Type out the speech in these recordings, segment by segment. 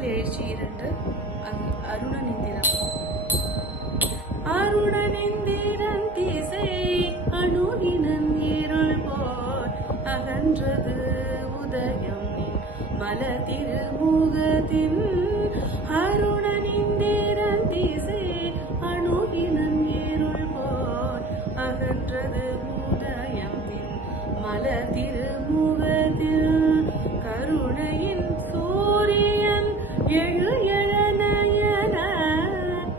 திருப்புகழ் எழுச்சி 2 அருணனிந்திரம். அருணனிந்திரன் திசை அணுகினன் இருள் போல் அகன்றது உதயம் மலர் திருமுகத்தின். அருணனிந்திரன் திசை அணுகினன் இருள் போல் அகன்றது உதயம் மலர் திருமுகத்தில். கருணையின் சூரியன் எழு எழநயன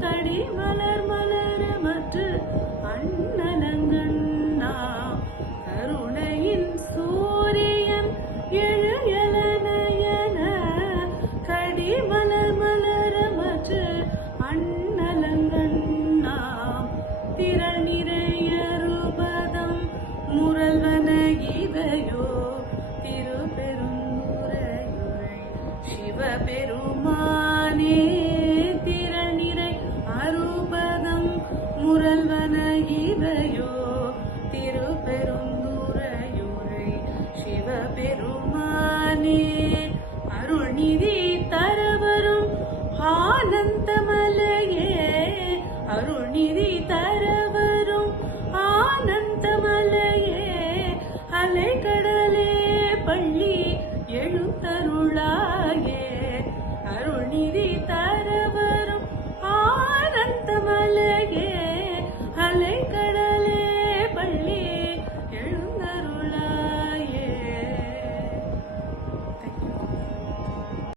கடிமலர் மலரமற்று அண்ணலங்கண்ணா. கருணையின் சூரியன் எழு எழநயன கடிமலர் மலரமற்று அண்ணலங்கண்ணா. திரள் நிறைய ரூபதம் முரல்வன இதையோ திருப்பெருந்துறையுள் சிவபெருமா.